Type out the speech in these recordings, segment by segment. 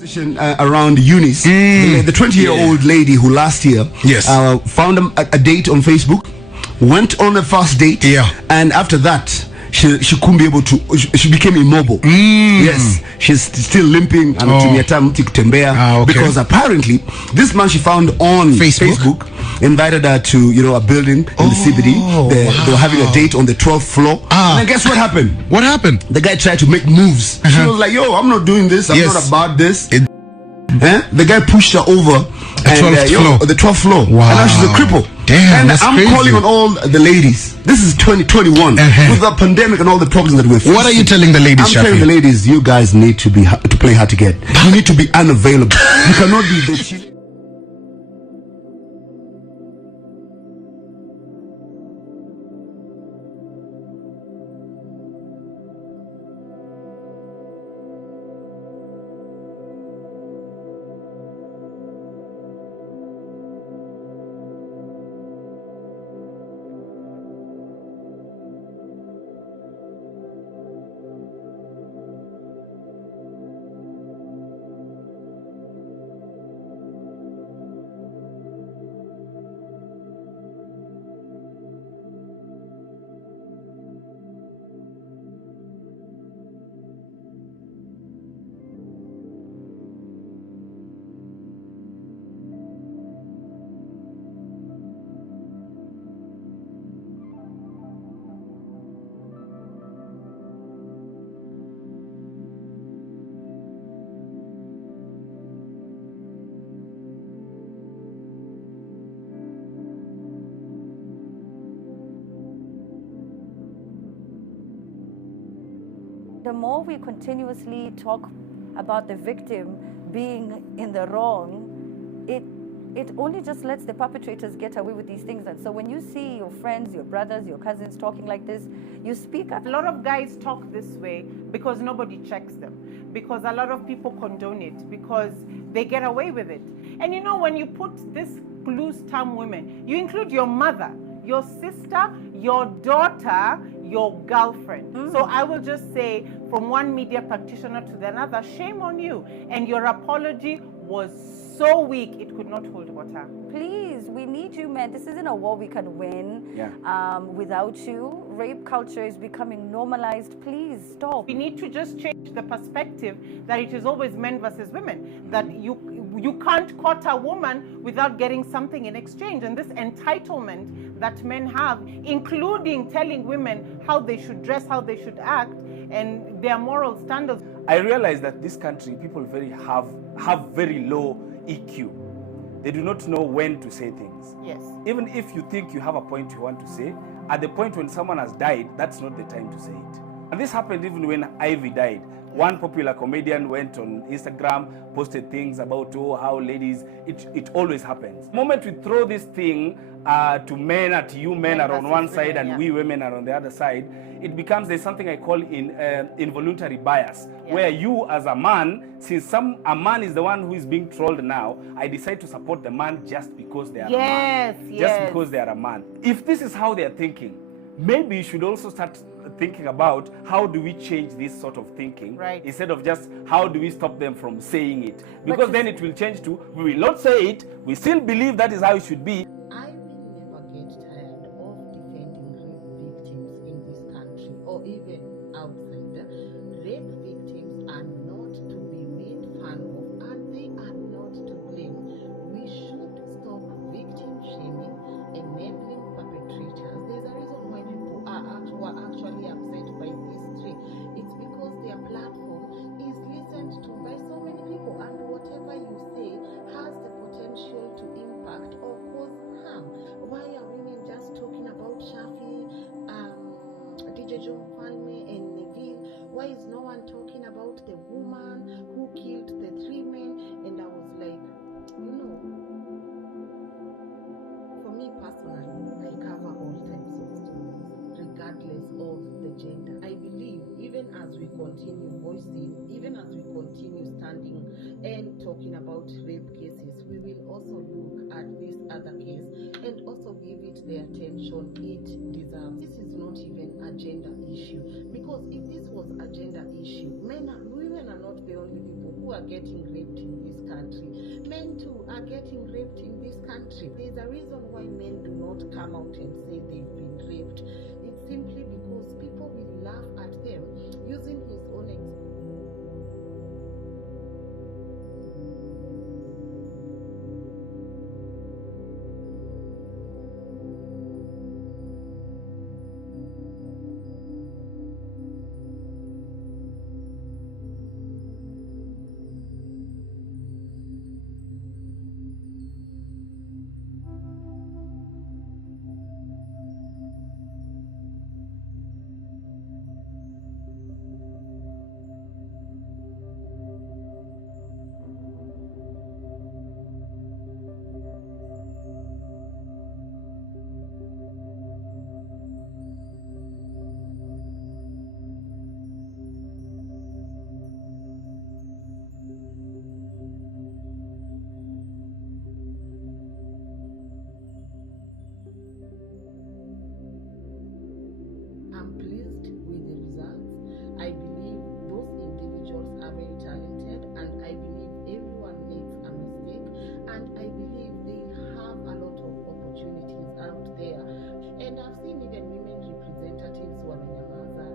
Around Eunice, the 20-year-old lady who last year found a date on Facebook, went on a first date, and after that she couldn't be able to, she became immobile. Yes, she's still limping and because apparently this man she found on Facebook invited her to a building in the CBD. They were having a date on the 12th floor, and then guess what happened? What happened? The guy tried to make moves. She was like, yo, I'm not doing this, I'm not about this. The guy pushed her over the 12th floor. Wow. And now she's a cripple. Damn, and that's I'm crazy. Calling on all the ladies. This is 2021 with the pandemic and all the problems that we're facing. What are you telling the ladies, I'm telling the ladies, you guys need to play hard to get. You need to be unavailable. You cannot be the The more we continuously talk about the victim being in the wrong, it only just lets the perpetrators get away with these things. And so when you see your friends, your brothers, your cousins talking like this, you speak up. A lot of guys talk this way because nobody checks them, because a lot of people condone it, because they get away with it. And you know, when you put this loose term women, you include your mother, your sister, your daughter, your girlfriend. So I will just say, from one media practitioner to the another, shame on you. And your apology was so weak, it could not hold water. Please, we need you, man. This isn't a war we can win without you. Rape culture is becoming normalized. Please stop. We need to just change the perspective that it is always men versus women, that you can't court a woman without getting something in exchange. And this entitlement that men have, including telling women how they should dress, how they should act, and their moral standards. I realize that this country, people have very low EQ. They do not know when to say things. Yes. Even if you think you have a point you want to say, at the point when someone has died, that's not the time to say it. And this happened even when Ivy died. One popular comedian went on Instagram, posted things about how ladies, it always happens. The moment we throw this thing to men, at you men are on one side and we women are on the other side, it becomes, there's something I call involuntary bias, where you as a man, since a man is the one who is being trolled now, I decide to support the man just because they are a man. Just because they are a man. If this is how they are thinking, maybe you should also start thinking about how do we change this sort of thinking, instead of just how do we stop them from saying it, because then it will change to, we will not say it, we still believe that is how it should be. I will never get tired of defending rape victims in this country or even outside. Rape victims are not to be made fun of, and they are not to blame. We should stop victim shaming, enabling perpetrators. There's a reason why people were actually upset by this tree. It's because their platform is listened to by so many people, and whatever you say has the potential to impact or cause harm. Why are women just talking about Shafi, DJ John Palme, and Neville? Why is no one talking about the woman who killed the 3 men? And I was like, for me personally, I cover all types of stories, regardless of the gender. I believe even as we continue voicing, even as we continue standing and talking about rape cases, we will also look at this other case and also give it the attention it deserves. This is not even a gender issue, because if this was a gender issue, women are not the only people who are getting raped in this country. Men too are getting raped in this country. There's a reason why men do not come out and say they've been raped. It's simply because people will laugh at them using his own experience. I'm pleased with the results. I believe those individuals are very talented, and I believe everyone makes a mistake, and I believe they have a lot of opportunities out there. And I've seen even women representatives wamenyamaza,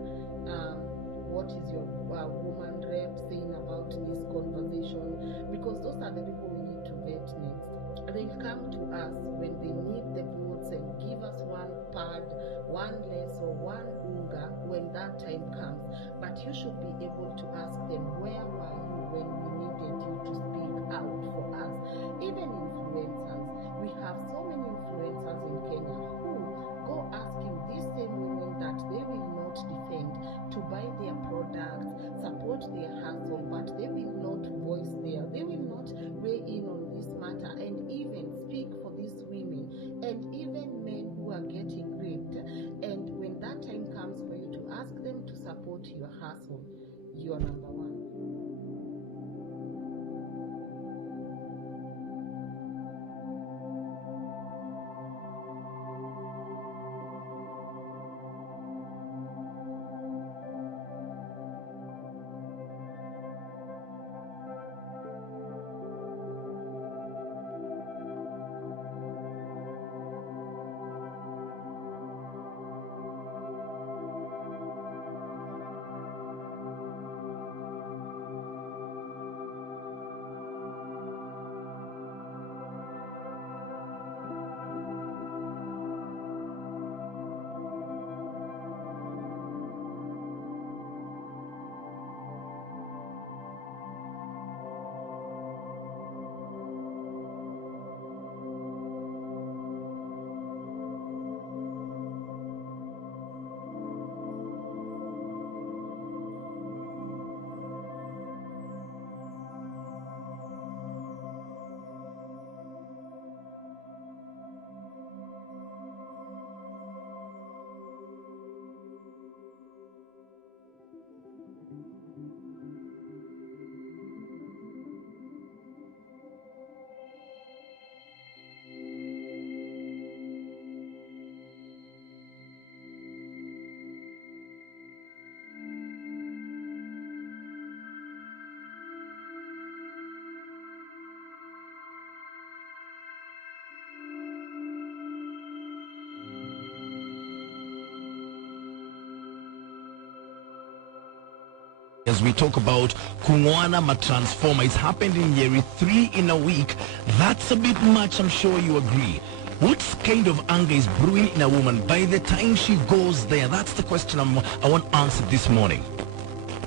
what is your woman rep saying about this conversation, because those are the people we need to vet next. They come to us when they need the votes and give us one pad, one less, or one unga when that time comes. But you should be able to ask them, where were you when we needed you to speak out for us? Even influencers. We have so many influencers in Kenya who go asking these same women that they will not defend to buy their products, support their hustle, but they will not voice they will not weigh in on this matter and even speak for these women and even men who are getting raped. And when that time comes for you to ask them to support your hustle, you are number one. As we talk about Kungwana Transformer, it's happened in year 3 in a week. That's a bit much, I'm sure you agree. What kind of anger is brewing in a woman by the time she goes there? That's the question I want answered this morning.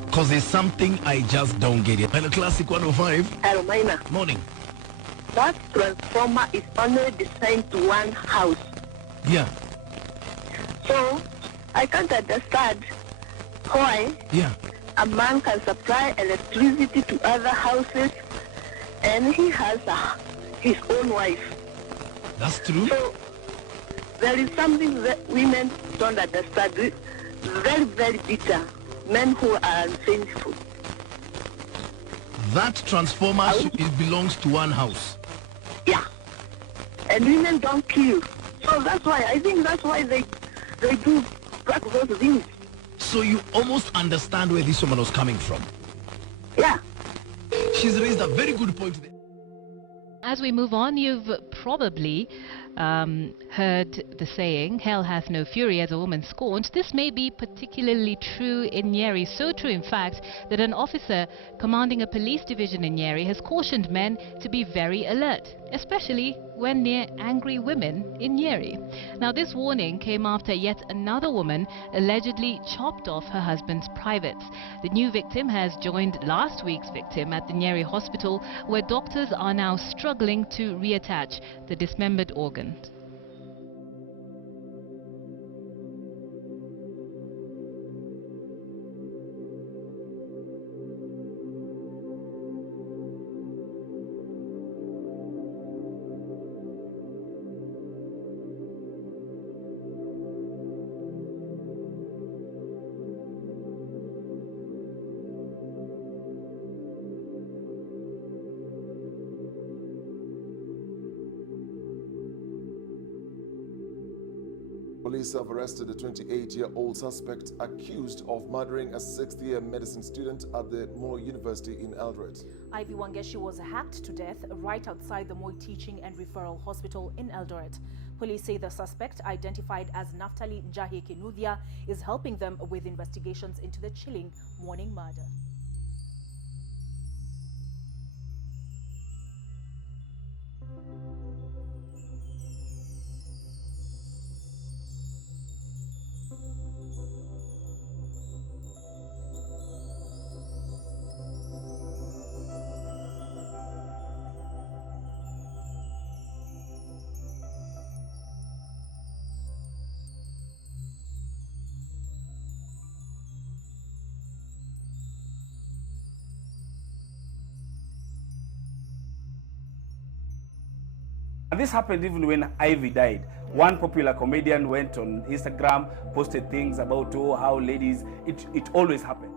Because there's something I just don't get it. Hello, Classic 105. Hello, Maina. Morning. That transformer is only designed to one house. Yeah. So, I can't understand why a man can supply electricity to other houses and he has his own wife. That's true. So, there is something that women don't understand. Very, very bitter. men who are unfaithful. That transformer it belongs to one house. Yeah. And women don't kill. So that's why, I think that's why they do those things. So you almost understand where this woman was coming from. Yeah. She's raised a very good point there. As we move on, you've probably heard the saying, hell hath no fury as a woman scorned. This may be particularly true in Nyeri. So true, in fact, that an officer commanding a police division in Nyeri has cautioned men to be very alert, especially when near angry women in Nyeri. Now, this warning came after yet another woman allegedly chopped off her husband's privates. The new victim has joined last week's victim at the Nyeri hospital, where doctors are now struggling to reattach the dismembered organ. Police have arrested a 28-year-old suspect accused of murdering a 6th-year medicine student at the Moi University in Eldoret. Ivy Wangeshi was hacked to death right outside the Moi Teaching and Referral Hospital in Eldoret. Police say the suspect, identified as Naftali Njahi Kinuthia, is helping them with investigations into the chilling morning murder. And this happened even when Ivy died. One popular comedian went on Instagram, posted things about how ladies, it always happened.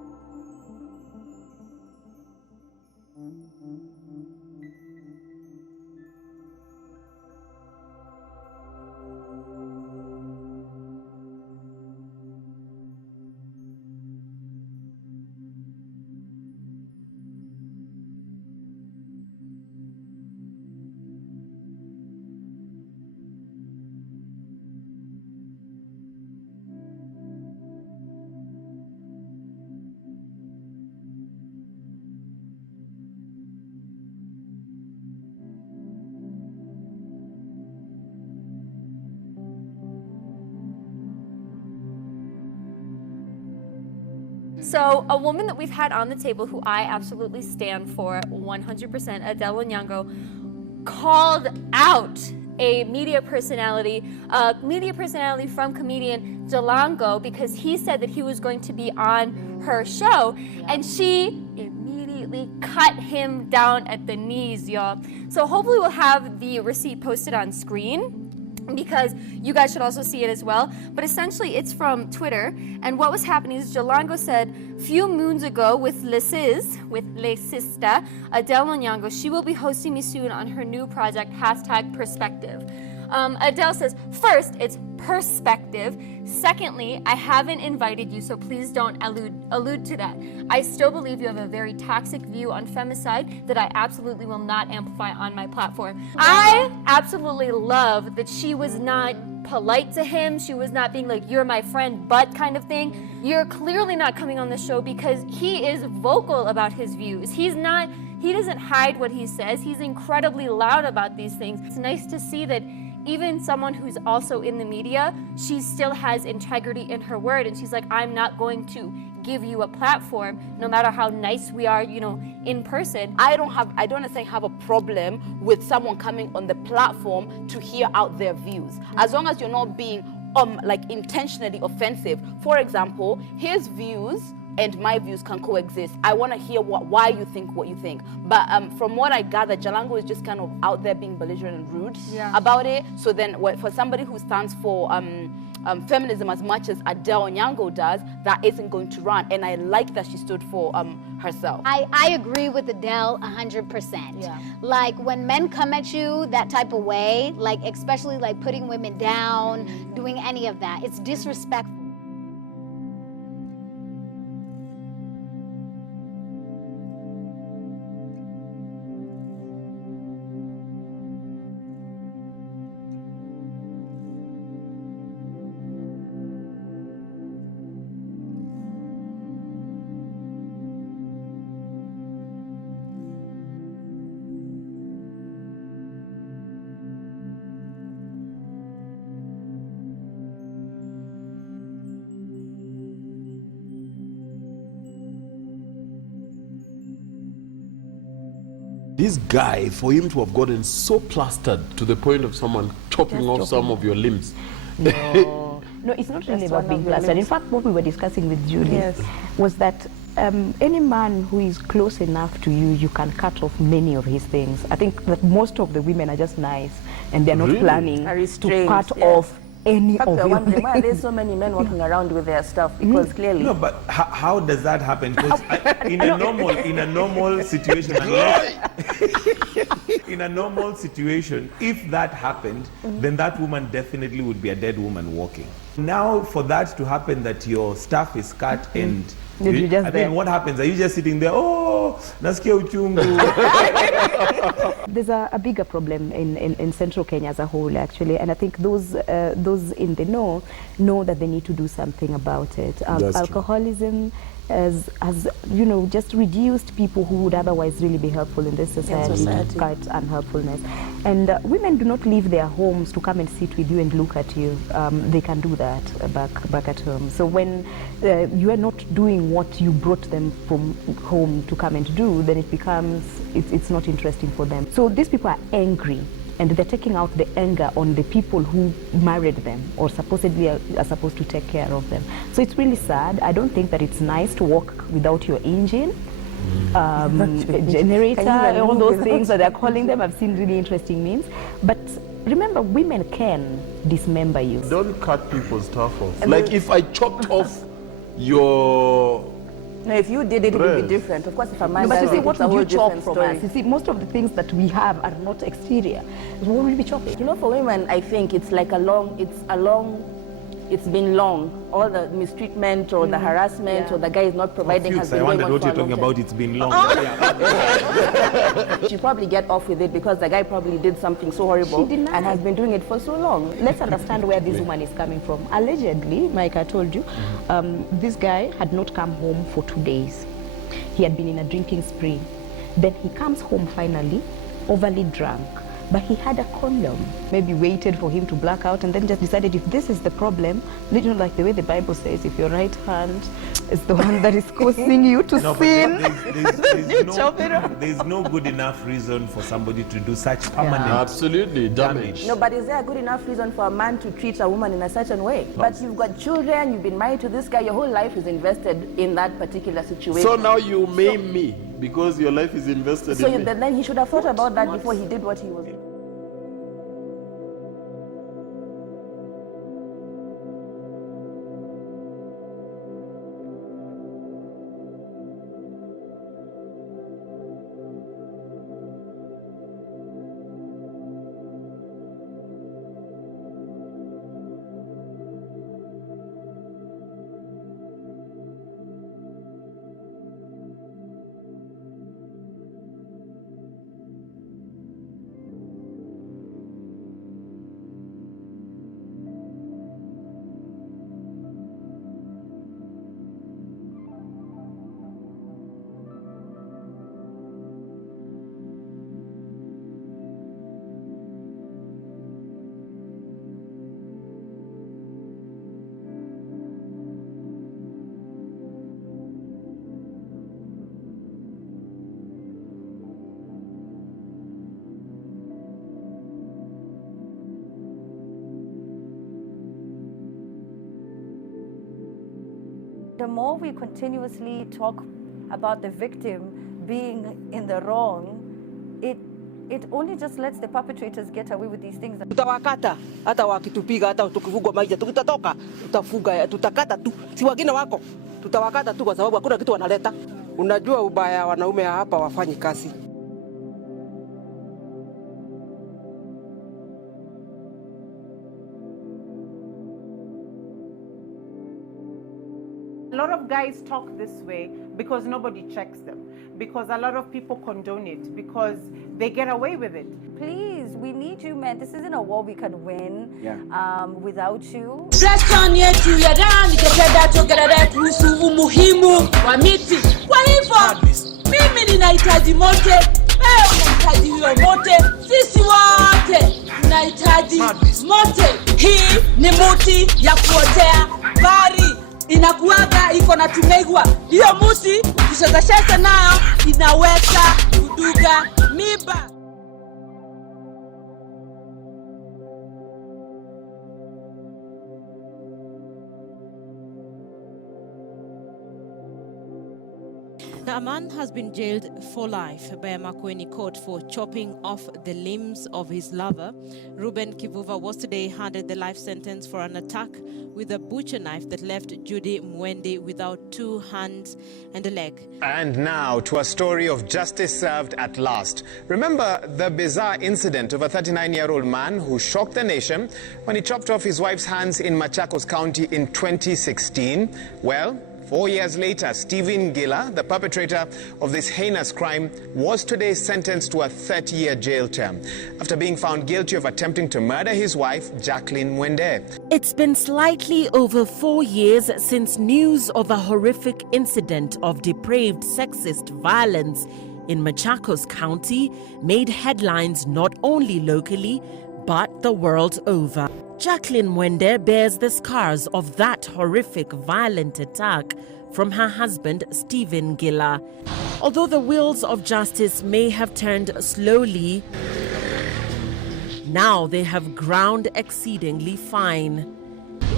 So a woman that we've had on the table who I absolutely stand for 100%, Adele Onyango, called out a media personality from comedian Jalango because he said that he was going to be on her show, and she immediately cut him down at the knees, y'all. So hopefully we'll have the receipt posted on screen, because you guys should also see it as well. But essentially it's from Twitter, and what was happening is Jalango said, few moons ago with Le Sista, Adele Onyango, she will be hosting me soon on her new project, #Perspective. Adele says, first, it's perspective. Secondly, I haven't invited you, so please don't allude to that. I still believe you have a very toxic view on femicide that I absolutely will not amplify on my platform. I absolutely love that she was not polite to him. She was not being like, you're my friend, but kind of thing. You're clearly not coming on the show because he is vocal about his views. He doesn't hide what he says. He's incredibly loud about these things. It's nice to see that even someone who's also in the media, she still has integrity in her word, and she's like, I'm not going to give you a platform no matter how nice we are, in person. I don't necessarily have a problem with someone coming on the platform to hear out their views, as long as you're not being intentionally offensive. For example, his views and my views can coexist. I want to hear why you think what you think. But from what I gather, Jalango is just kind of out there being belligerent and rude about it. So then for somebody who stands for feminism as much as Adele Onyango does, that isn't going to run. And I like that she stood for herself. I agree with Adele 100%. Yeah. Like when men come at you that type of way, like especially like putting women down, doing any of that, it's disrespectful. This guy, for him to have gotten so plastered to the point of someone chopping off some of your limbs. No, it's not really about being plastered. In fact, what we were discussing with Julie was that any man who is close enough to you, you can cut off many of his things. I think that most of the women are just nice and they're not planning to cut off any of your things. Why are there so many men walking around with their stuff? Because clearly... No, but how does that happen? Because in a normal situation, in a normal situation, if that happened, then that woman definitely would be a dead woman walking. Now, for that to happen, that your stuff is cut and then what happens? Are you just sitting there? Oh, nasikia uchungu. There's a bigger problem in central Kenya as a whole, actually, and I think those in the know that they need to do something about it. Alcoholism has just reduced people who would otherwise really be helpful in this society to fight unhelpfulness. And women do not leave their homes to come and sit with you and look at you. They can do that back at home. So when you are not doing what you brought them from home to come and do, then it becomes, it's not interesting for them. So these people are angry, and they're taking out the anger on the people who married them or supposedly are supposed to take care of them. So it's really sad. I don't think that it's nice to walk without your engine, generator, all those things that they're calling them. I've seen really interesting memes. But remember, women can dismember you. Don't cut people's stuff off. Like if I chopped off your... No, if you did it, it would be different. Of course, if a man but does you see, it, what it's a would whole you chop different from story. us? You see, most of the things that we have are not exterior. What will we be chopping? You know, for women, I think it's like it's been long. All the mistreatment or the harassment or the guy is not providing has been going on for a long time. I wondered what you're talking about. It's been long. She probably get off with it because the guy probably did something so horrible and has been doing it for so long. Let's understand where this woman is coming from. Allegedly, like I told you, this guy had not come home for 2 days. He had been in a drinking spree. Then he comes home finally, overly drunk. But he had a condom, maybe waited for him to black out and then just decided if this is the problem, like the way the Bible says, if your right hand is the one that is causing you to sin, there's no good enough reason for somebody to do such permanent absolutely damage. No, but is there a good enough reason for a man to treat a woman in a certain way? But you've got children, you've been married to this guy, your whole life is invested in that particular situation. So now you maim me because your life is invested in me. So then he should have thought about that before he did what he was doing. The more we continuously talk about the victim being in the wrong, it only just lets the perpetrators get away with these things. Tutawakata hata wakitupiga hata tukifungwa maisha tukitatoka tutafuga tutakata tu si wengine wako tutawakata tu kwa sababu hakuna kitu wanaleta. Unajua ubaya wanaume hapa wafanyi kazi. A lot of guys talk this way because nobody checks them, because a lot of people condone it, because they get away with it. Please, we need you, man. This isn't a war we can win without you. Question yetu ya leo ningependa tuongelee kuhusu umuhimu wa miti. Kwa hivyo mimi ninahitaji mote, wewe unahitaji hiyo mote, sisi wote tunahitaji mote. Hii ni muti ya kuotea bari. Inakuaga iko na tumegwa. Hiyo muti ukishazashesha nayo inaweza kuduga miba. Now, a man has been jailed for life by a Makueni court for chopping off the limbs of his lover. Ruben Kivuva was today handed the life sentence for an attack with a butcher knife that left Judy Mwende without 2 hands and a leg. And now to a story of justice served at last. Remember the bizarre incident of a 39-year-old man who shocked the nation when he chopped off his wife's hands in Machakos County in 2016? Well, 4 years later, Stephen Gilla, the perpetrator of this heinous crime, was today sentenced to a 30-year jail term after being found guilty of attempting to murder his wife, Jacqueline Mwende. It's been slightly over 4 years since news of a horrific incident of depraved sexist violence in Machakos County made headlines not only locally, but the world over. Jacqueline Mwende bears the scars of that horrific violent attack from her husband, Stephen Gilla. Although the wheels of justice may have turned slowly, now they have ground exceedingly fine.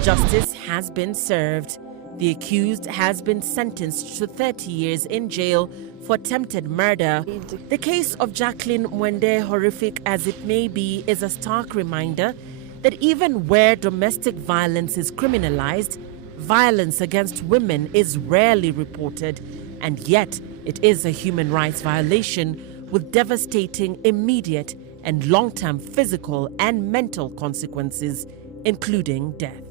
Justice has been served. The accused has been sentenced to 30 years in jail for attempted murder. The case of Jacqueline Mwende, horrific as it may be, is a stark reminder that even where domestic violence is criminalized, violence against women is rarely reported, and yet it is a human rights violation with devastating immediate and long-term physical and mental consequences, including death.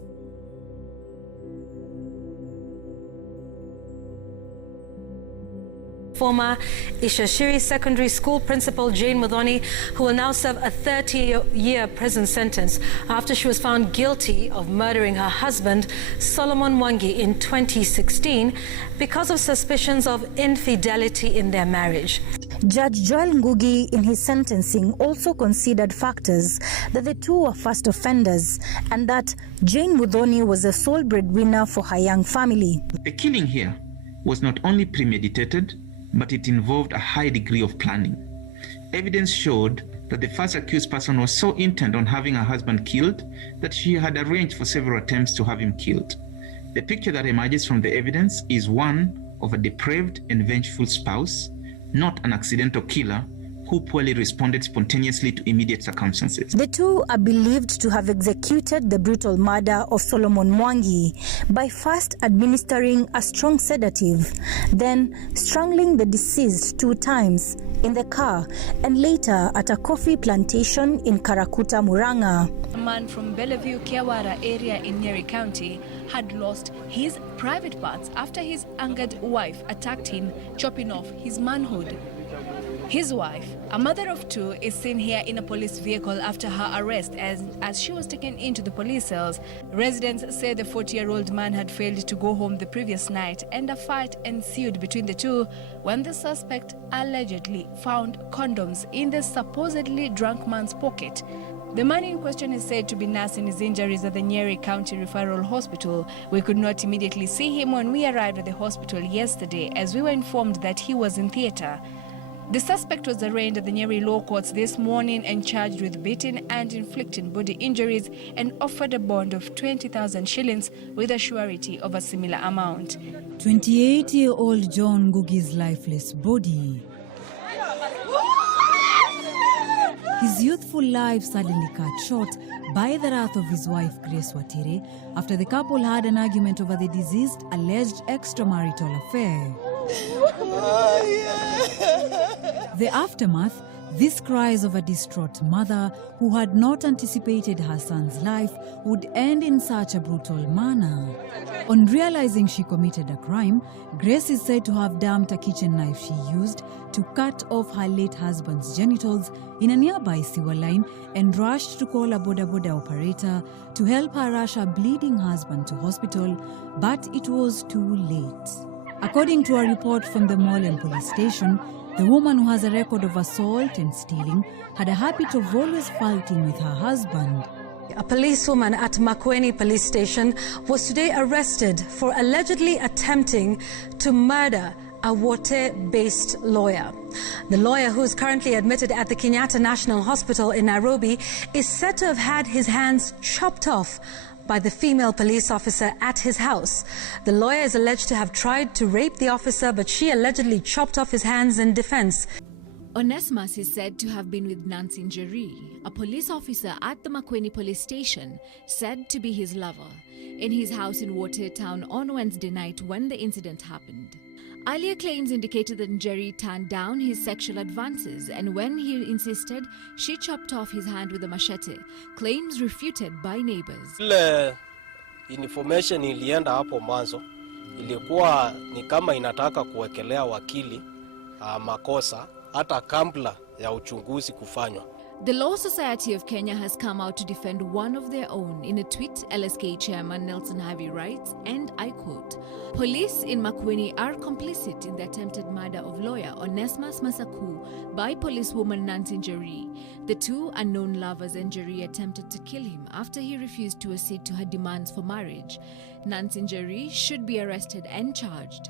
Former Ishashiri Secondary School Principal Jane Muthoni, who will now serve a 30-year prison sentence after she was found guilty of murdering her husband, Solomon Mwangi, in 2016 because of suspicions of infidelity in their marriage. Judge Joel Ngugi, in his sentencing, also considered factors that the two were first offenders and that Jane Muthoni was the sole breadwinner for her young family. The killing here was not only premeditated, but it involved a high degree of planning. Evidence showed that the first accused person was so intent on having her husband killed that she had arranged for several attempts to have him killed. The picture that emerges from the evidence is one of a depraved and vengeful spouse, not an accidental killer who poorly responded spontaneously to immediate circumstances. The two are believed to have executed the brutal murder of Solomon Mwangi by first administering a strong sedative, then strangling the deceased 2 times in the car, and later at a coffee plantation in Karakuta, Muranga. A man from Bellevue, Kiawara area in Nyeri County had lost his private parts after his angered wife attacked him, chopping off his manhood. His wife, a mother of 2, is seen here in a police vehicle after her arrest as she was taken into the police cells. Residents say the 40-year-old man had failed to go home the previous night, and a fight ensued between the two when the suspect allegedly found condoms in the supposedly drunk man's pocket. The man in question is said to be nursing his injuries at the Nyeri County Referral Hospital. We could not immediately see him when we arrived at the hospital yesterday, as we were informed that he was in theatre. The suspect was arraigned at the Nyeri Law Courts this morning and charged with beating and inflicting body injuries, and offered a bond of 20,000 shillings with a surety of a similar amount. 28-year-old John Ngugi's lifeless body His youthful life suddenly cut short by the wrath of his wife Grace Watire after the couple had an argument over the deceased's alleged extramarital affair. The aftermath, these cries of a distraught mother who had not anticipated her son's life would end in such a brutal manner. On realizing she committed a crime, Grace is said to have dumped a kitchen knife she used to cut off her late husband's genitals in a nearby sewer line and rushed to call a boda boda operator to help her rush her bleeding husband to hospital, but it was too late. According to a report from the Moreland police station, the woman, who has a record of assault and stealing, had a habit of always fighting with her husband. A policewoman at Makueni police station was today arrested for allegedly attempting to murder a Wote-based lawyer. The lawyer, who is currently admitted at the Kenyatta National Hospital in Nairobi, is said to have had his hands chopped off by the female police officer at his house. The lawyer is alleged to have tried to rape the officer, but she allegedly chopped off his hands in defense. Onesmus is said to have been with Nancy Njeri, a police officer at the Makueni police station, said to be his lover, in his house in Wote town on Wednesday night when the incident happened. Earlier claims indicated that Njeri turned down his sexual advances, and when he insisted, she chopped off his hand with a machete, claims refuted by neighbors. Ile information ilienda hapo mwanzo ilikuwa ni kama inataka kuwekelea wakili makosa hata kabla ya uchunguzi kufanywa. The Law Society of Kenya has come out to defend one of their own. In a tweet, LSK chairman Nelson Havi writes, and I quote, "Police in Makueni are complicit in the attempted murder of lawyer Onesmus Masaku by policewoman Nancy Njeri. The two unknown lovers and Njeri attempted to kill him after he refused to accede to her demands for marriage. Nancy Njeri should be arrested and charged."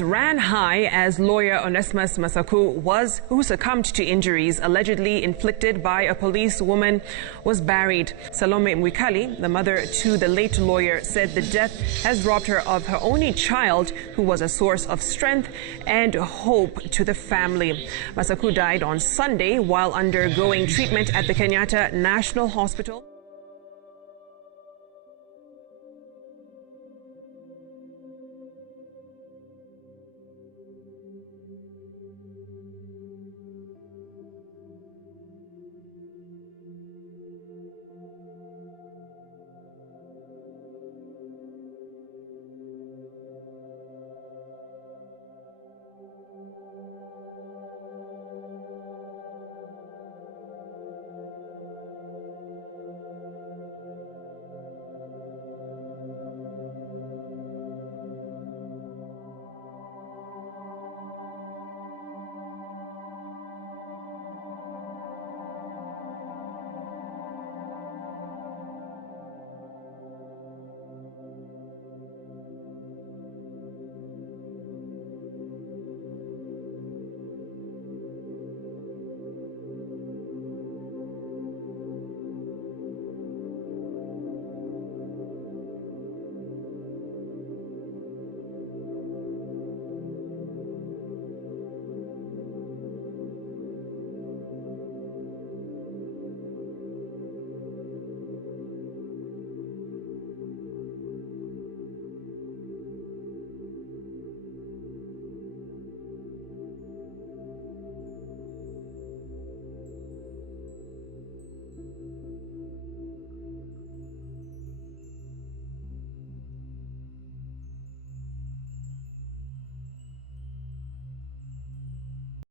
Ran high as lawyer Onesmus Masaku, who succumbed to injuries allegedly inflicted by a policewoman, was buried. Salome Mwikali, the mother to the late lawyer, said the death has robbed her of her only child, who was a source of strength and hope to the family. Masaku died on Sunday while undergoing treatment at the Kenyatta National Hospital.